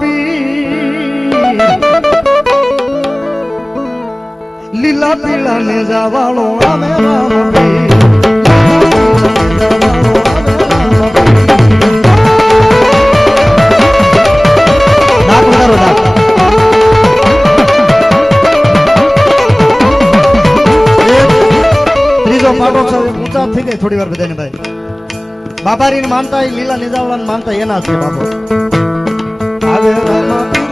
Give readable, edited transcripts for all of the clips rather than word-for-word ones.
પીર લીલા પીળા ને જાવાળો આવે રામ પીર ઊંચા થઈ ગઈ થોડી વાર બધાને ભાઈ બાબારી માનતા લીલા નિજાવડા માનતા એના છે બાબો આવે રામા પીર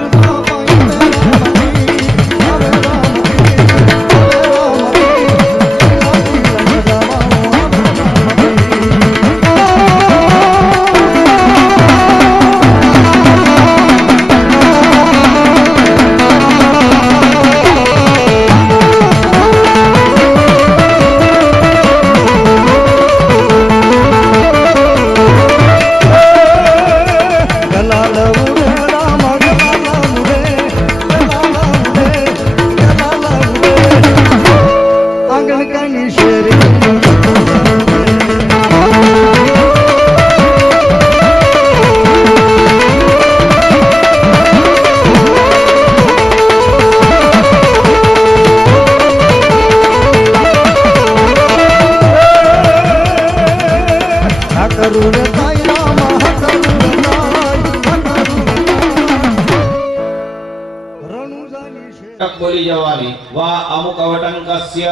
बोली जवानी वा अमुक वटंकस्य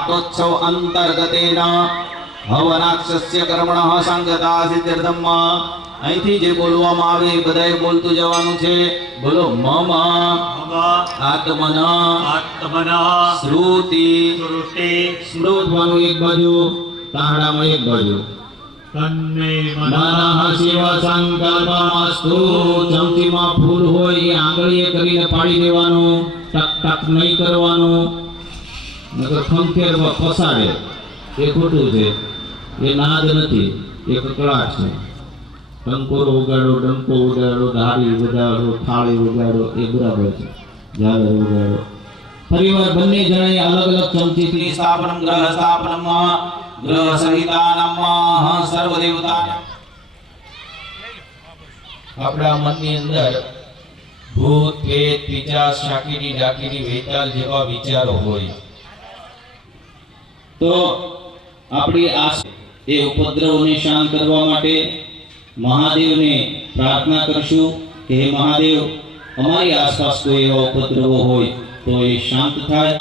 आतोत्सव अंतर्गतेन हवनाक्षस्य कर्मणः संगता सिद्ध्यर्थम અહીંથી જે બોલવામાં આવે બધાએ બોલતું જવાનું છે બોલો મમ આત્મના શ્રુતિ સ્મૃતવાનું એક બાજુ તાહડામાં એક બાજુ મનઃ શિવ સંકલ્પમસ્તુ ચમચીમાં ફૂલ હોય એ આંગળીએ કરીને પાડી દેવાનું ટક ટક નહીં કરવાનું નકર ખંખેર ફસાડે એ ખોટું છે એ નાદ નથી એ કકળાટ છે ટંકોરો ઉગાડો ડંકો ઉગાડો ધારી ઉગાડો થાળી ઉગાડો એ બરાબર છે ઝાલર ઉગાડો ફરીવાર બંને જણાએ અલગ અલગ ચમચીથી સ્થાપનમ ગ્રહ સ્થાપનમ ગ્રહ સહિતાનમ સર્વ દેવતા આપણા મનની અંદર ભૂત પ્રેત પિશાચ શાકીની ડાકીની વેતાલ જેવા વિચારો હોય તો આપણી આ એ ઉપદ્રવોને શાંત કરવા માટે મહાદેવને પ્રાર્થના કરશું કે હે મહાદેવ અમારી આસપાસ કોઈ એવા ઉપદ્રવો હોય તો એ શાંત થાય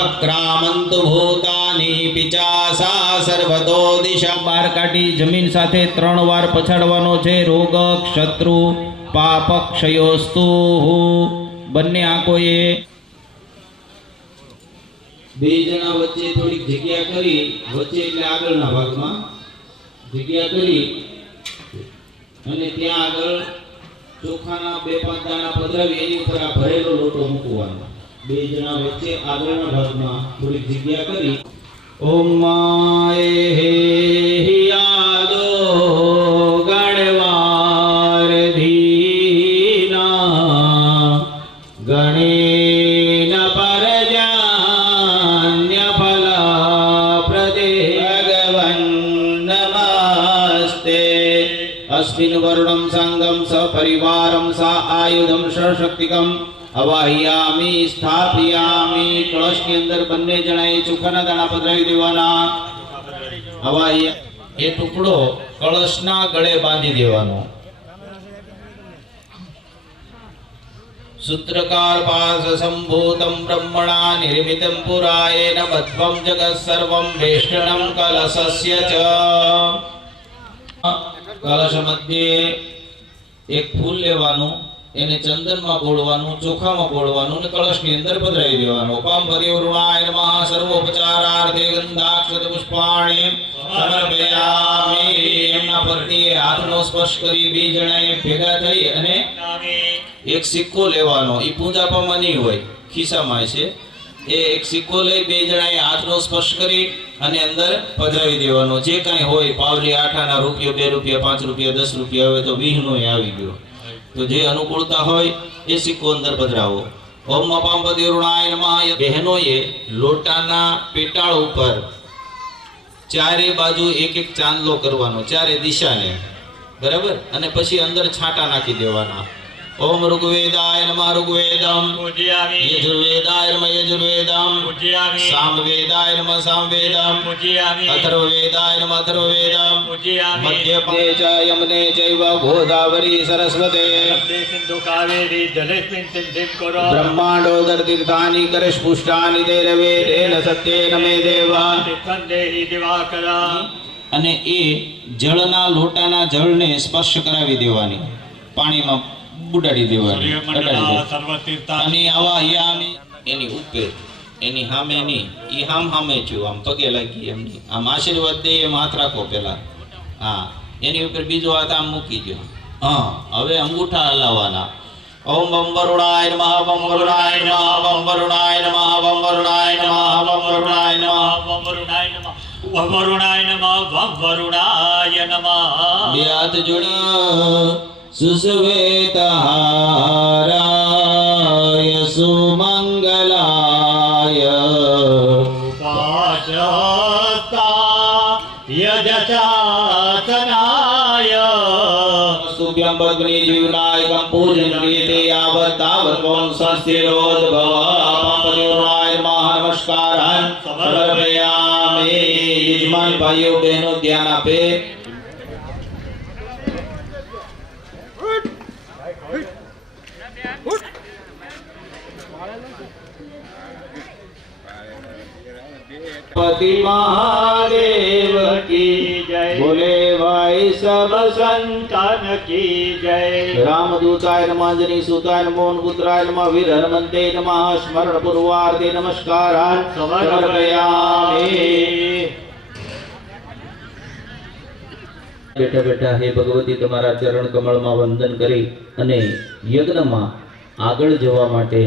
અપક્રામંતુ ભૂતાની પિચાસા સર્વતો દિશા બાર કાઢી જમીન સાથે 3 વાર પછાડવાનો છે રોગ શત્રુ પાપ ક્ષયોસ્તુ બંને આંખોએ બે જણા વચ્ચે થોડીક જગ્યા કરી વચ્ચે એટલે આગળના ભાગમાં જગ્યા કરી અને ત્યાં આગળ ચોખાના 2-5 દાણા પધરાવી એની ઉપર આ ભરેલો લોટો મૂકવાનો બે જણા વચ્ચે આગળના ભાગમાં થોડીક જગ્યા કરી ઓમ માએ હે હિયાદો ગણવાર ધીના ગણેન પરજાન્ય ફલા પ્રદે ભગવન નમસ્તે अस्मिन् वरुणं संगम सपरिवारं सा आयुधं शक्तिकम अवाह्यामि स्थापयामि कलश के अंदर बन्ने जणाए चोखाना दाणा पधरावी देवाना अवाह्य ये टुकड़ो कलशना गळे बांधी देवानो सूत्रकार पास संभूतं ब्रह्मणा निर्मितं पुरायेन मध्वं जगत् सर्वं वेष्टनं कलशस्य च कलश मध्य एक फूल लेवानुं એને ચંદનમાં બોળવાનું ચોખામાં બોળવાનું ને કળશની અંદર પધરાવી દેવાનું ઓપામ પરિવૃણાય નમઃ સર્વોપચારાર્થે ગંધાક્ષત પુષ્પાણિ સમર્પયામિ એમના પરથી હાથનો સ્પર્શ કરી બે જણાએ ભેગા થઈ અને એક સિક્કો લેવાનો ઈ પૂજાપામાં નહીં હોય ખિસ્સામાં છે એ એક સિક્કો લઈ બે જણાએ હાથનો સ્પર્શ કરી અને અંદર પધરાવી દેવાનો જે કાંઈ હોય પાવલી આઠાના રૂપિયો 2 રૂપિયા 5 રૂપિયા 10 રૂપિયા હવે તો 20 નો આવી ગયો तो जे अनुकूलता होय ए सिक्को अंदर पधरावो ओम अपांपति ऋणाय नमः बहनों ये लोटाना पेटाळ ऊपर ચારે બાજુ એક એક ચાંદલો કરવાનો, ચારે દિશાને, બરાબર. અને પછી અંદર છાંટા નાખી દેવાના. ઓમ ઋગ્વેદાય નમઃ ઋગ્વેદમ, પૂજ્યામિ યજુર્વેદાય નમઃ યજુર્વેદમ, પૂજ્યામિ સામવેદાય નમઃ સામવેદમ, પૂજ્યામિ અથર્વવેદાય નમઃ અથર્વવેદમ, પૂજ્યામિ મધ્યપદે ચ યમને ચૈવ ગોદાવરી સરસ્વતે સિંધુ કાવેરી જલેસ્મિન સિંધિમ કરો બ્રહ્માંડોદર તીર્થાની કરેશ પુષ્ટાની તૈરવેદેન સત્યેન મે દેવા. સંદેહી દિવાકરા અને એ જળના લોટાના જળને સ્પર્શ કરાવી દેવાની, પાણીમાં બુડાડી દેવાની, સૂર્યમંડળ સર્વતીર્થા અને આવા યામી એની ઉપર એની સામે નહીં, ઈ સામે થયું, આમ પગે લાગી એમની આમ આશીર્વાદ દે એમ હાથ રાખો પેલા. હા, એની ઉપર બીજો હાથ આમ મૂકી દો. હા, હવે અંગૂઠા હલાવવાના. ઓમ બમ વરુણાય નમઃ, બમ વરુણાય નમઃ, બમ વરુણાય નમઃ, બમ વરુણાય નમઃ, બમ વરુણાય નમઃ. વરુણાય નમઃ વરુણાય નમઃ વરુણાય નમઃ. બે હાથ જોડી સુશ્વેતહારાય સુમંગલાય ઉપાસતા યજચાસનાય સુભ્યં પદ્મની જીવનાય પૂજન ક્રિયતે યાવત તાવત ઓમ સ્વસ્તિરોદ્ભવ પતિવરાય નમઃ નમસ્કારાન સમર્પયામિ. યજમાન ભાઈઓ બહેનો ધ્યાન આપે. पति महादेव की जय बोले भाई सब संत संतन की जय रामदूताय नमः अंजनी सुताय नमः मोहनपुत्राय नमः वीर हनुमते नमः स्मरण पूर्वार्थे नमस्कारान् समर्पयामि. બેઠા બેઠા હે ભગવતી તમારા ચરણ કમળમાં વંદન કરી અને યજ્ઞમાં આગળ જવા માટે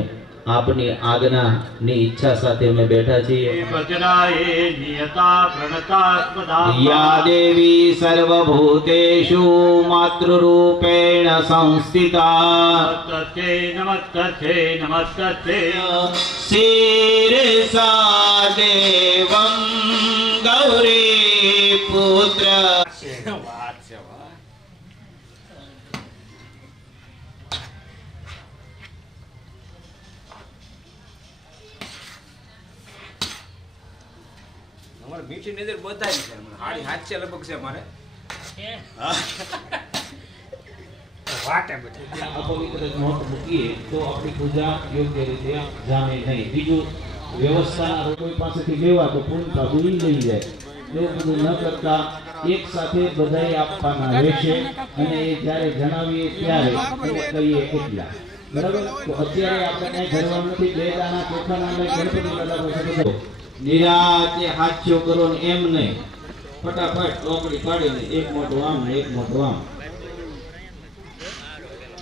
આપની આજ્ઞાની ઈચ્છા સાથે અમે બેઠા છીએ. ભજરાય નિયતા પ્રણતાસ્પદા યા દેવી સર્વભૂતેષુ માતૃરૂપેણ સંસ્થિતા નમસ્તે નમસ્તે નમસ્તે શિરસા દેવં ગૌરી પુત્ર. વાત છે વાત. અમારે મીઠી નજર બધાય છે હાડી હાથ છે લગભગ છે મારે વાટે બધી અપવિત્ર નોટ મૂકીએ તો આપણી પૂજા યોગ્ય રીતે જામે નહીં. બીજું વ્યવસ્થાના કોઈ પાસેથી લેવા તો પૂનતા ભૂલી લઈ જાય. એવું બધું ન કરતા એક સાથે બધાય આપવાના રહેશે અને એ જ્યારે જણાવીએ ત્યારે એને કહીએ એટલા. બરાબર? તો અત્યારે આપણે કઈ ઘરવાનું નથી. બે દાણા ચોખાના લઈ ગણપતિ દાદા પાસે બધો નિરાતે હાથ્યો કરો ને એમ નહીં, ફટાફટ ચોકડી પાડીને એક મોટું આમ ને એક મોટું આમ.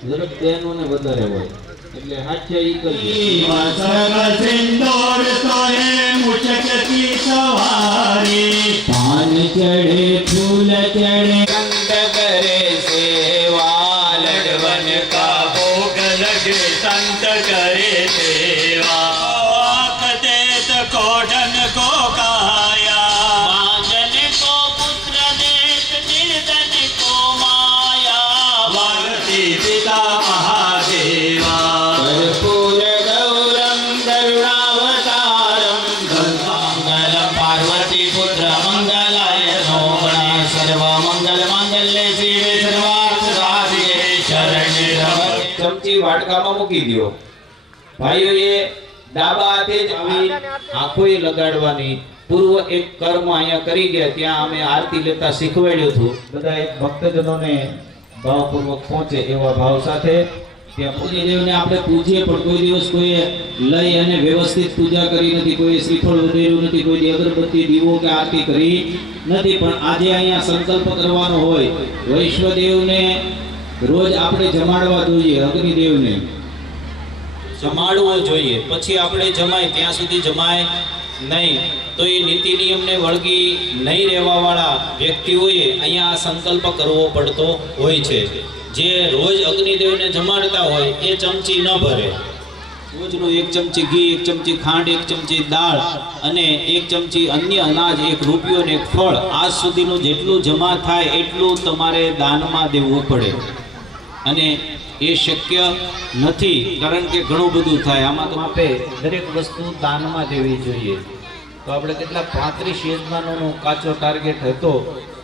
જરાક તેનું ને વધારે હોય એટલે હાથ્ય ઈ કરી સિંદૂર સોએ મુચક કી સવારી પાન ચડે ફૂલ ચડે કંદ કરે સેવા લડવન કા ભોગ લગે સંત કરે સેવા આંખ દેત કોઢન કો કાયા માંગન કો પુત્ર દેત નિર્ધન કો માયા વારતી પિતા મહાદેવા કર્પૂર ગૌરમ કરુણાવતારમ મંગલ પાર્વતી પુત્ર મંગલાય સોમણે સર્વ મંગલ માંગલ્ય શિવે સર્વાર્થ સાધિકે શરણે રમતે. ચમચી વાટકામાં મૂકી દો. ભાઈઓએ ડાબા હાથે જ આવી આંખોએ લગાડવાની. પૂર્વ એક કર્મ અહીંયા કરી ગયા, ત્યાં અમે આરતી લેતા શીખવાડ્યું હતું. બધા ભક્તજનોને ભાવપૂર્વક પહોંચે એવા ભાવ સાથે ત્યાં પૂજ્ય દેવને આપણે પૂજીએ, પણ કોઈ દિવસ કોઈએ લઈ અને વ્યવસ્થિત પૂજા કરી નથી, કોઈ શ્રીફળ ઉધેર્યું નથી, કોઈ અગરબત્તી દીવો કે આરતી કરી નથી. પણ આજે અહીંયા સંકલ્પ કરવાનો હોય, વૈશ્વદેવને રોજ આપણે જમાડવા જોઈએ, અગ્નિદેવને જમાડવો જોઈએ. પછી આપણે જમાય, ત્યાં સુધી જમાય નહીં. તો એ નીતિ નિયમને વળગી નહીં રહેવાવાળા વ્યક્તિઓએ અહીંયા આ સંકલ્પ કરવો પડતો હોય છે. જે રોજ અગ્નિદેવને જમાડતા હોય એ ચમચી ન ભરે, રોજનું 1 ચમચી ઘી, 1 ચમચી ખાંડ, 1 ચમચી દાળ અને 1 ચમચી અન્ય અનાજ, 1 રૂપિયો અને 1 ફળ, આજ સુધીનું જેટલું જમા થાય એટલું તમારે દાનમાં દેવું પડે. અને એ શક્ય નથી, કારણ કે ઘણું બધું થાય. આમાં તો આપે દરેક વસ્તુ દાનમાં દેવી જોઈએ. તો આપણે કેટલા 35 યજમાનોનો કાચો ટાર્ગેટ હતો,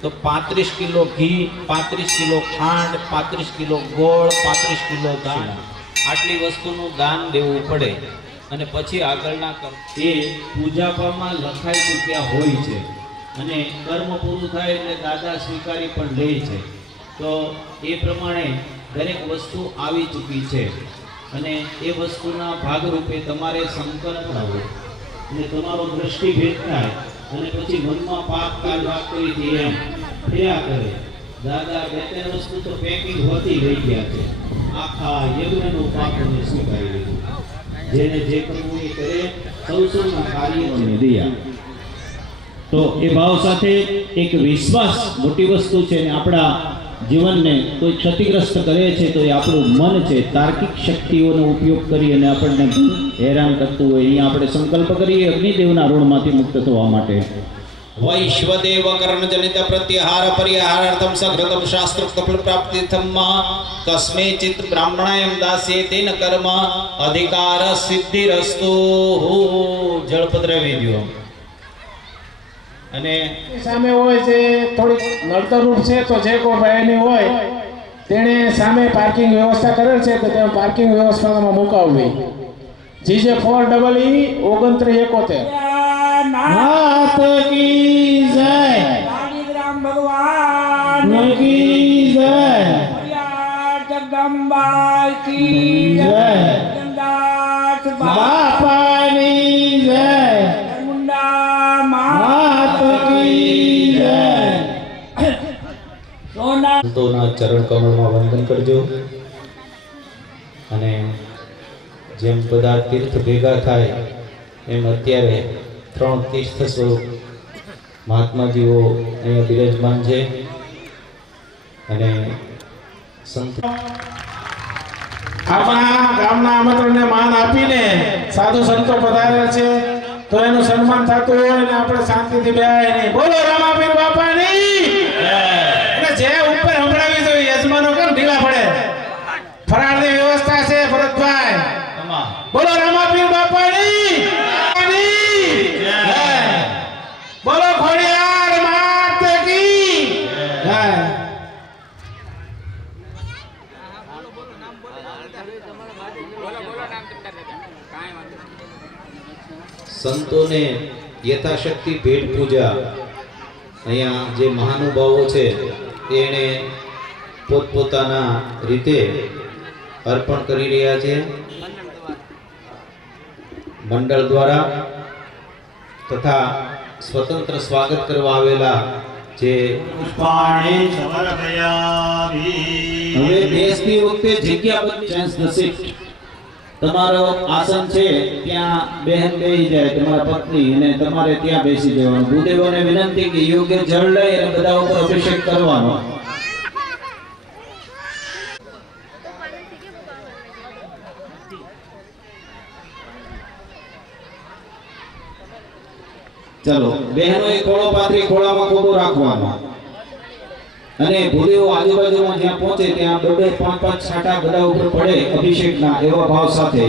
તો 35 કિલો ઘી, 35 કિલો ખાંડ, 35 કિલો ગોળ, 35 કિલો દાળ, આટલી વસ્તુનું દાન દેવું પડે. અને પછી આગળના કર્મ એ પૂજાપામાં લખાઈ ચૂક્યા હોય છે અને કર્મ પૂરું થાય એટલે દાદા સ્વીકારી પણ લે છે. તો એ પ્રમાણે દરેક વસ્તુ આવી ચૂકી છે અને એ વસ્તુના ભાગરૂપે તમારે સંકલ્પ કરવો અને તમારો દ્રષ્ટિભેદ થાય અને પછી મનમાં પાપ કાલ વાત કરી હતી એમ થયા કરે. દાદા 2-3 વસ્તુ તો પેકિંગ હોતી રહી ગયા છે. આખા યજ્ઞનું પાપને સ્વીકારી લીધું. જેને જે કરવું એ કરે, સૌના કાર્યને દિયા. તો એ ભાવ સાથે એક વિશ્વાસ મોટી વસ્તુ છે અને આપણા જીવનને કોઈ ક્ષતિગ્રસ્ત કરે છે તો એ આપણું મન છે. તાર્કિક શક્તિઓનો ઉપયોગ કરી અને આપણને હેરાન કરતું હોય, અહીંયા આપણે સંકલ્પ કરીએ અગ્નિદેવના ઋણમાંથી મુક્ત થવા માટે. વૈશ્વદેવ કર્મજનિત પ્રત્યાહાર પરિહારાર્થમ સઘૃતમ શાસ્ત્રોક્ત ફલ પ્રાપ્તિર્થમ કસ્મૈચિત બ્રાહ્મણાયમ દાસ્યે તેન કર્મ અધિકાર સિદ્ધિરસ્તુ. જળપદ્રવી દ્યો. અને સામે હોય છે થોડીક નડતરરૂપ છે, તો જે કોઈ ભાઈની હોય તેણે સામે પાર્કિંગ વ્યવસ્થા કરેલ છે તો તે પાર્કિંગ વ્યવસ્થામાં મુકાવવી. જીજે 422-2971. નાથ કી જય, રામ ભગવાન કી જય, જગદંબા કી જય, જગન્નાથ બાપાની જય, મુંડા નાથ કી જય. સોના સંતોના ચરણ કમળમાં વંદન કરજો. અને જેમ બધા તીર્થ ભેગા થાય એમ અત્યારે 3 તીર્થ સ્વરૂપ મહાત્માજીઓ અહીંયા બિરાજમાન છે અને સંત આપણા ગામના આમંત્રણને માન આપીને સાધુ સંતો પધારેલ છે તો એનું સન્માન થતું હોય ને આપણે શાંતિથી બેહાય નહીં. બોલો રામાપીર બાપાની. અને જે ઉપર સંભળાવી જોઈએ યજમાનો કેમ ઢીલા પડે. ફરાળની વ્યવસ્થા છે ભરતભાઈ. બોલો રામાપીર બાપાની. જય. બોલો ખોડિયાર માત કી જય. સંતોને યથાશક્તિ ભેટ પૂજા અહીંયા જે મહાનુભાવો છે એને પોતપોતાના રીતે અર્પણ કરી રહ્યા છે. મંડળ દ્વારા તથા સ્વતંત્ર સ્વાગત કરવા આવેલા જે પુષ્પાણી સમર્પયામિ. હવે બેસતી વખતે જગ્યા પર ચાન્સ થશે. તમારો આસન છે ત્યાં બહેન બેસી જાય, તમારા પત્ની, અને તમારે ત્યાં બેસી જવાનું. ગુરુદેવોને વિનંતી કે યોગ્ય જળ લઈ અને બધા ઉપર અભિષેક કરવાનો. ચલો બહેનો એ ખોળો પાથરી ખોળામાં ખોટો રાખવાનો અને ભૂદેવો આજુબાજુમાં જ્યાં પહોંચે ત્યાં 2-5 છાંટા બધા ઉપર પડે અભિષેકના એવા ભાવ સાથે.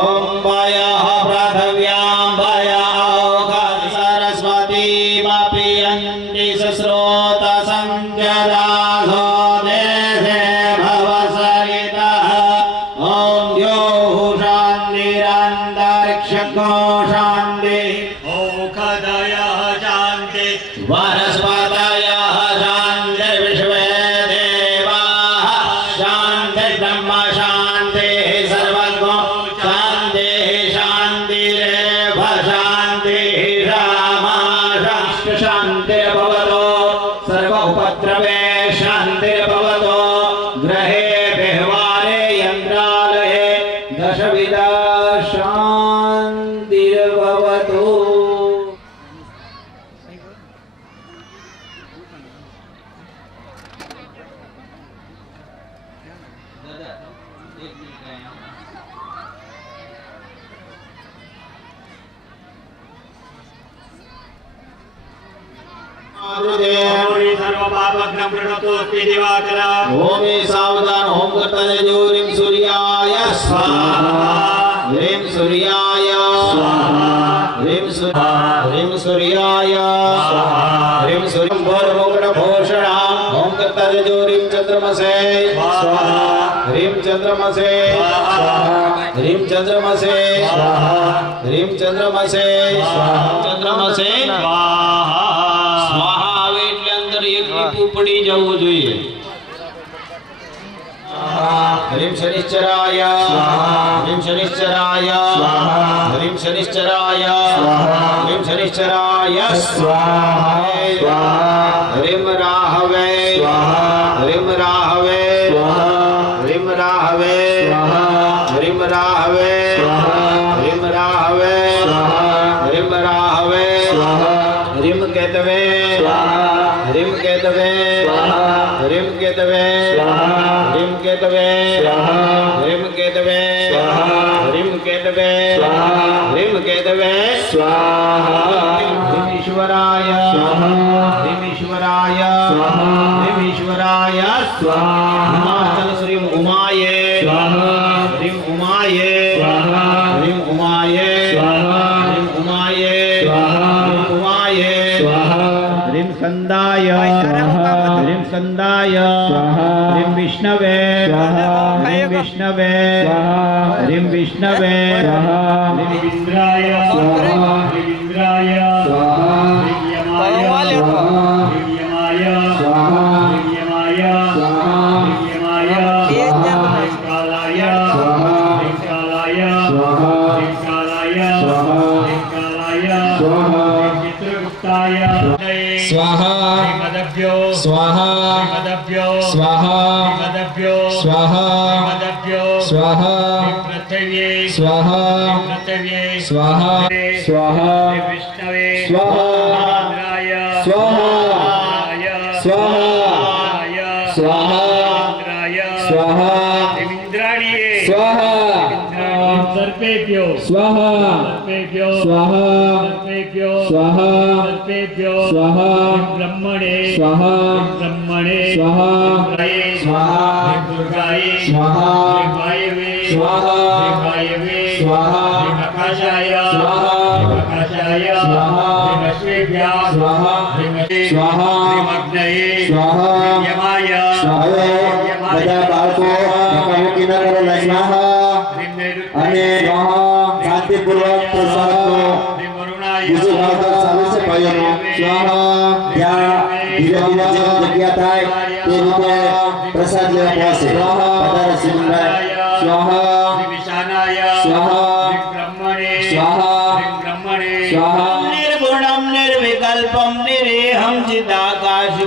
ઓમ બાયા પ્રાથવ્યામ બાયા સરસ્વતી માપિયંતિ સસ્રોત સંજદાધો દેહે ભવસરિતઃ. ઓમ દ્યો શાંતિરંતરિક્ષકો શાંતિ ઓખદય શાંતિ વનસ્પતય શાંતિ વિશ્વે દેવાઃ શાંતિ બ્રહ્મ શાંતિ સર્વગો શાંતિ શાંતિરેવ શાંતિ રામા રાષ્ટ્ર શાંતિ ભવતો સર્વ ઉપદ્રવે શાંતિ ભવતો ગ્રહે વ્યવહારે યંત્રાલયે દશવિધા શાંતિર્ભવતુ. सर्व पापघ्नं प्रणतोऽस्मि दिवाकर ओम सावधान होम करता जय ह्रीं सूर्याय स्वाहा ह्रीं सूर्याय स्वाहा ह्रीं सूर्याय स्वाहा ह्रीं सूर्यं भोरमुकुट भूषणा होम करता जय ह्रीं चंद्रमसे स्वाहा ह्रीं चंद्रमसे स्वाहा ह्रीं चंद्रमसे स्वाहा ह्रीं चंद्रमसे स्वाहा चंद्रमसे स्वाहा આવે એટલે અંદર એક ટીપું પડી જવું જોઈએ ह्रीं शनिश्चराय ह्रीं शनिश्चराय ह्रीं शनिश्चराय ह्रीं शनिश्चराय स्वाहा ह्रीं राहवे ह्रीं राहवे ह्रीं राहवे ह्रीं राहवे ह्रीं राहवे ह्रीं राहवे ह्रीं केतवे ह्रीं केतवे ह्रीं केतवे ह्रीं केतवे ह्रीं केतवे ह्रीं केतवे ह्रीं केतवे स्वाहा ह्रीं ईश्वराय ह्रीं ईश्वराय ह्रीं ईश्वराय स्वाहा श्रीं उमाये ह्रीं उमाये ह्रीं उमाये ह्रीं उमाये ह्रीं उमाये ह्रीं स्कंदाय ह्रीं स्कंदाय ह्रीं विष्णवे ह्रीं विष्णवे ह्रीं विष्णवे ह्रीं इंद्राय स्वाहा इंद्राय स्वाहा यमाय स्वाहा यमाय स्वाहा यमाय स्वाहा यमाय स्वाहा कालाय स्वाहा कालाय स्वाहा कालाय स्वाहा कालाय स्वाहा चित्रगुप्ताय स्वाहा मदभ्यो स्वाहा मदभ्यो स्वाहा मदभ्यो स्वाहा मदभ्यो स्वाहा पृथिव्ये स्वाहा पृथिव्ये स्वाहा स्वाहा विष्णवे स्वाहा इंद्राय स्वाहा स्वाहा स्वाहा इंद्राय स्वाहा इंद्राणीये स्वाहा सर्पेभ्यो स्वाहा सर्पेभ्यो स्वाहा सर्पेभ्यो स्वाहा सर्पेभ्यो स्वाहा ब्रह्मणे स्वाहा ब्रह्मणे स्वाहा इंद्राये स्वाहा दुर्गाये स्वाहा वायवे स्वाहा वायवे स्वाहा आकाशाय स्वाहा आकाशाय स्वाहा अश्वेभ्यः स्वाहा स्वाहा अग्नये स्वाहा यमाय હવે બધા બાળકો નકામુકી ન કરો લક્ષ્મણ અને શાંતિપૂર્વક પ્રસાદનો બીજું ભાવતક ચાલુ છે ભાઈઓનો સ્વાહા ત્યાં ધીરે ધીરે જે જગ્યા થાય તે રીતે પ્રસાદ લેવા પડશે વધારે સિમંદાય સ્વાહા विशानाय स्वाहा ब्रह्मणे स्वाहा ब्रह्मणे स्वाहा निर्गुणं निर्विकल्पं निरेहं चिदाकाशमाकाशवासं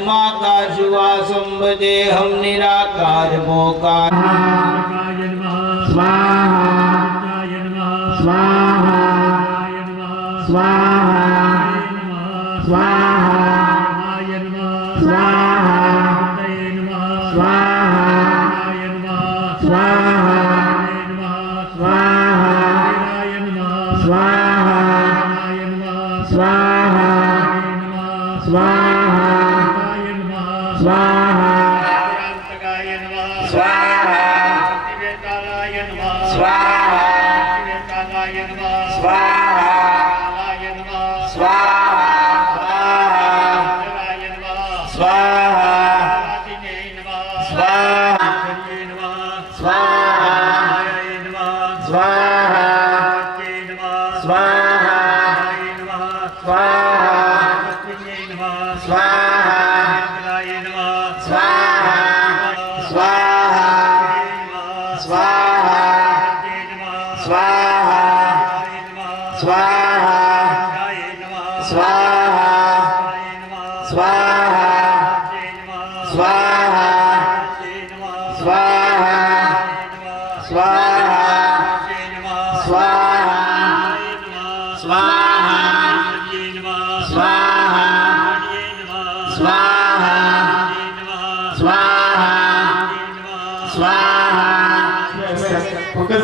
भजेऽहं निराकार मोकार स्वाहा स्वाहा स्वाहा स्वाहा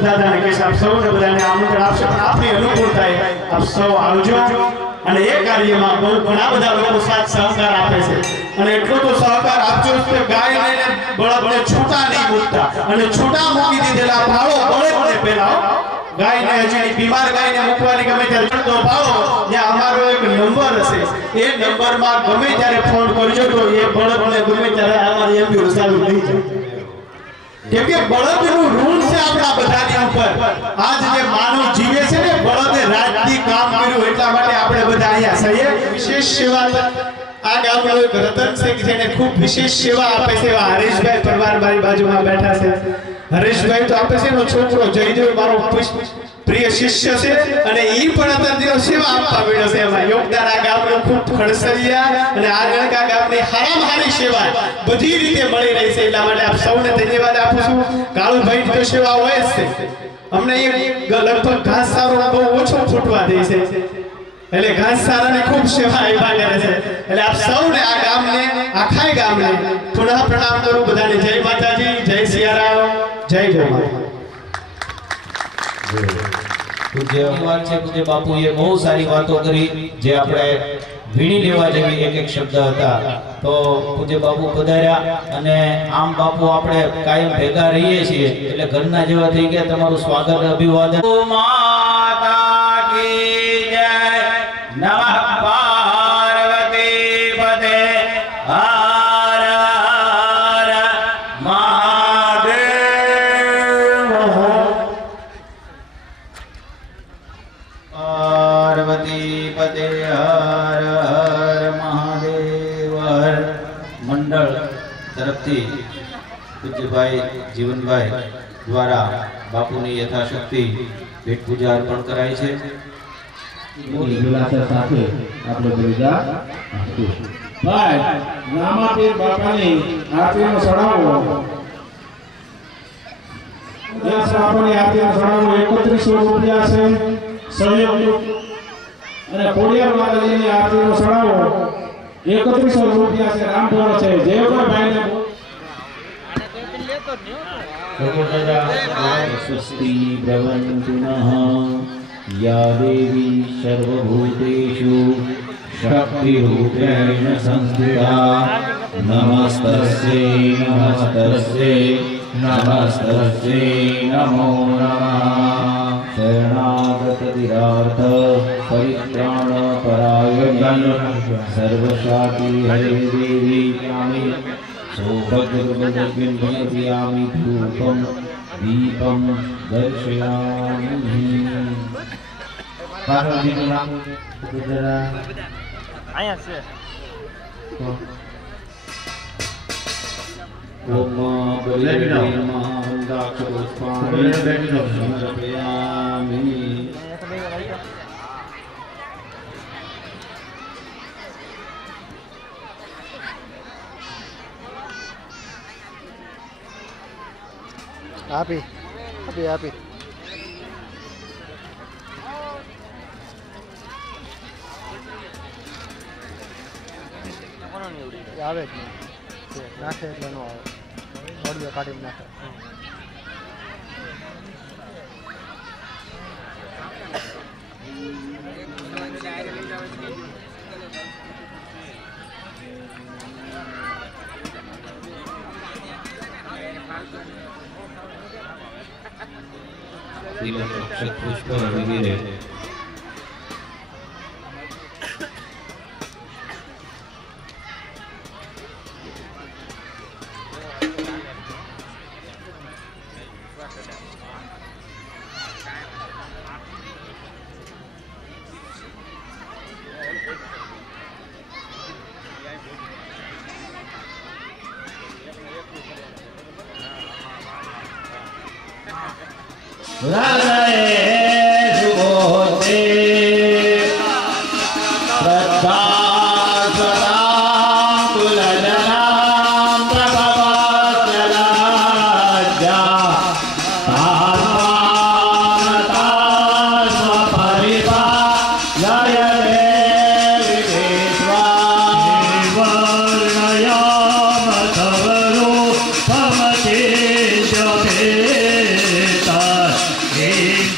દાદાને કે આપ સૌને બધાને આમંત્રણ આપશો પણ આપની અનુકૂળ થાય આપ સૌ આવજો અને એ કાર્યમાં બહુ ઘણા બધા લોકો સાથ સહકાર આપે છે અને એટલો તો સહકાર આપજો કે ગાયને ને બળદને છૂટા નહીં મૂકતા અને છૂટા મૂકી દીધેલા ભાળો બળદને પહેલાઓ ગાયને હજી બીમાર ગાયને મૂકવાની ગમે ત્યારે ચડતો ભાળો ત્યાં અમારો એક નંબર હશે એ નંબરમાં ગમે ત્યારે ફોન કરજો તો એ બળદને ગમે ત્યારે અમારી એમ્બ્યુલન્સ ચાલુ થઈ જાય કેમ કે બળદનું ઋણ છે આપણા બધાની ઉપર આજ જે માનવ જીવે છે ને બળદે રાતથી કામ કર્યું એટલા માટે આપણે બધા અહીંયા સહીએ વિશેષ સેવા આ ગામનો એક રતન છે કે જેને ખૂબ વિશેષ સેવા આપે છે એવા હરેશભાઈ પરવાર મારી બાજુમાં બેઠા છે હરેશભાઈ તો આપે છે એનો છોકરો જયદેવ મારો પ્રિય શિષ્ય છે અને ઈ પણ અત્યારથી સેવા આપવા મળ્યો છે એમાં યોગદાન આ ગામનું ખૂબ ખડસલિયા અને આ ગણકા ગામની હારામાં હારી સેવા બધી રીતે મળી રહી છે એટલા માટે આપ સૌને ધન્યવાદ આપું છું કાળુભાઈ તો સેવા હોય જ છે અમને એ લગભગ ઘાસચારો બહુ ઓછો ફૂટવા દે છે એટલે ઘાસચારાની ખૂબ સેવા આવ્યા કરે છે એટલે આપ સૌને આ ગામને આખા ગામને પુનઃ પ્રણામ કરું બધાને જય માતાજી જય સિયારામ જય ગૌ માતા પૂજ્ય વાત છે પૂજ્ય બાપુએ બહુ સારી વાતો કરી જે આપણે વીણી લેવા જેવી એક એક શબ્દ હતા તો પૂજ્ય બાપુ પધાર્યા અને આમ બાપુ આપણે કાયમ ભેગા રહીએ છીએ એટલે ઘરના જેવા થઈ ગયા તમારું સ્વાગત અભિવાદન માતા કી જય નમઃ પાર્વતી પતે હર હર મહાદેવ પાર્વતી પતે હર હર મહાદેવ હર મંડળ તરફથી પૂજ્યભાઈ જીવનભાઈ દ્વારા બાપુની યથાશક્તિ ભેટ પૂજા અર્પણ કરાય છે સાથે આપણે બીજા ભાઈ રામાપીર બાપાની આરતીનો ચડાવો યસ બાપાની આરતીનો ચડાવો 3100 રૂપિયા છે સહયોગ અને કોડિયાર માતાજીની આરતીનો ચડાવો 3100 રૂપિયા છે રામપુર છે જે કોઈ ભાઈને स्वस्ति भवन्तु नः या देवी सर्वभूतेषु शक्तिरूपेण संस्थिता नमस्तस्यै नमस्तस्यै नमस्तस्यै नमो नमः शरणागतधिरार्थ परित्राणपरायणी सर्वशान्ति हरे देवी यामि सौभद्रवदग्निर्यामि धूपं दीपं दर्शयामि पार्वतीનું નામ અહીંયા છે ઓમ બલિર્મહામંદાક્ષરોસ્પામી આપી આપી આપી આવે જ નહીં નાખે એટલે ન આવે ઓડિયો કાઢીને નાખે પુષ્પ વગેરે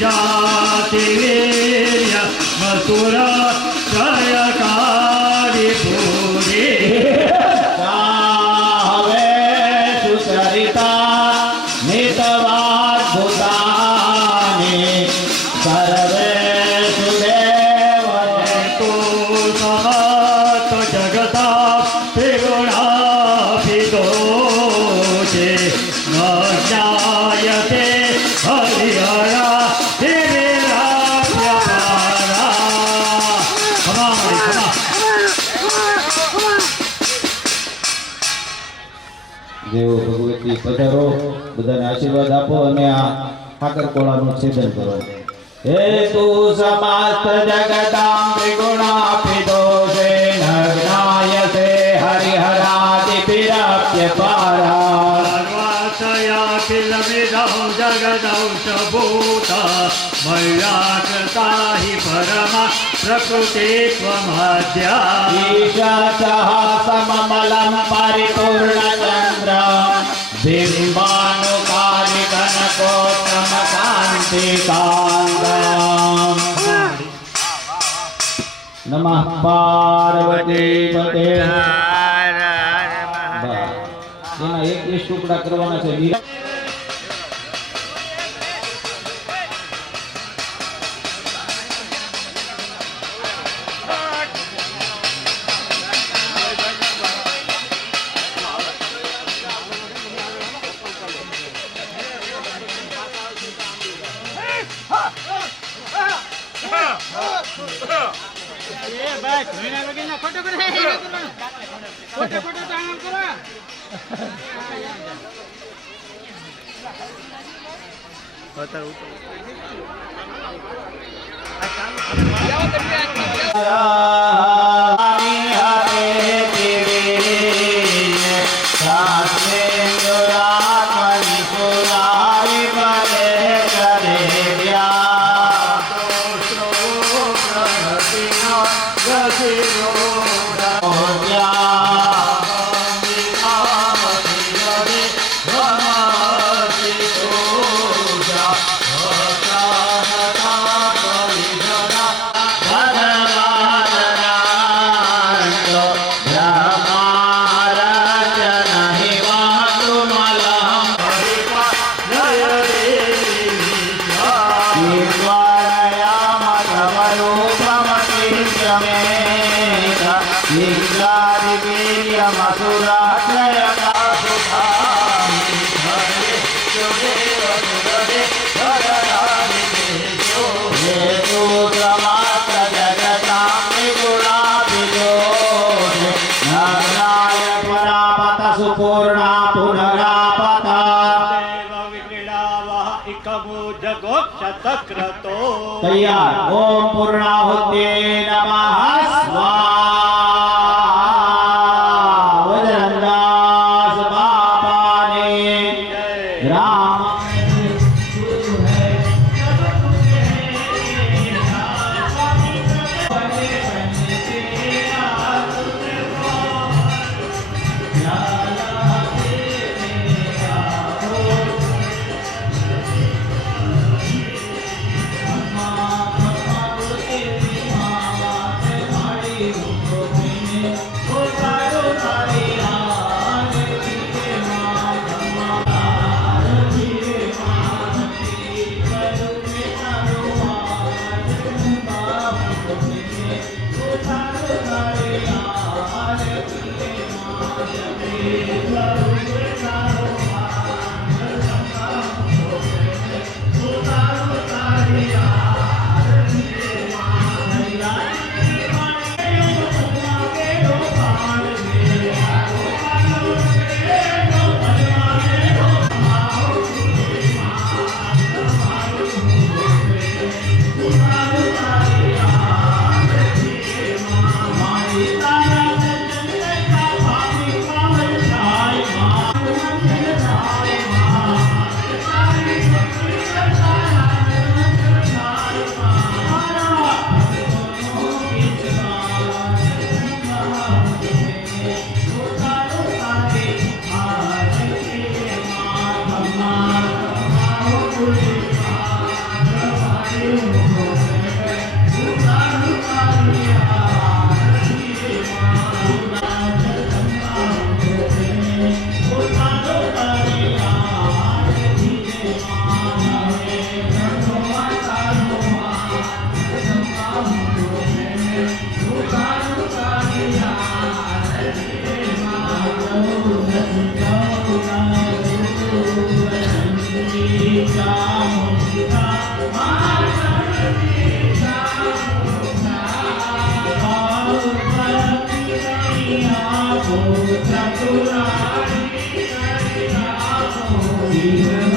जा જેવો ભગવતી પધારો, બધાને આશીર્વાદ આપો અને આ ઠાકર કોળાનું છેદન કરો. હે તું સમસ્ત જગદાં ત્રિગુણાપિતો સે નગ્નાય સે હરિહરાદિ પિરાપ્ય પારા सर्वार्थयाखिलमिदं जगदंशभूत मया कृता हि परमा प्रकृते त्वमद्या ईशाचः सममलं परिपूर्णचन्द्रं बिम्बानुकालिकनकोत्तमकान्तिकान्तम् नमः पार्वती पते. એના 21 ટુકડા કરવાના છે. तैयार. ओम पूर्णाहुते नमः स्वाहा. वज्रदास बापाने राम Chaturani કી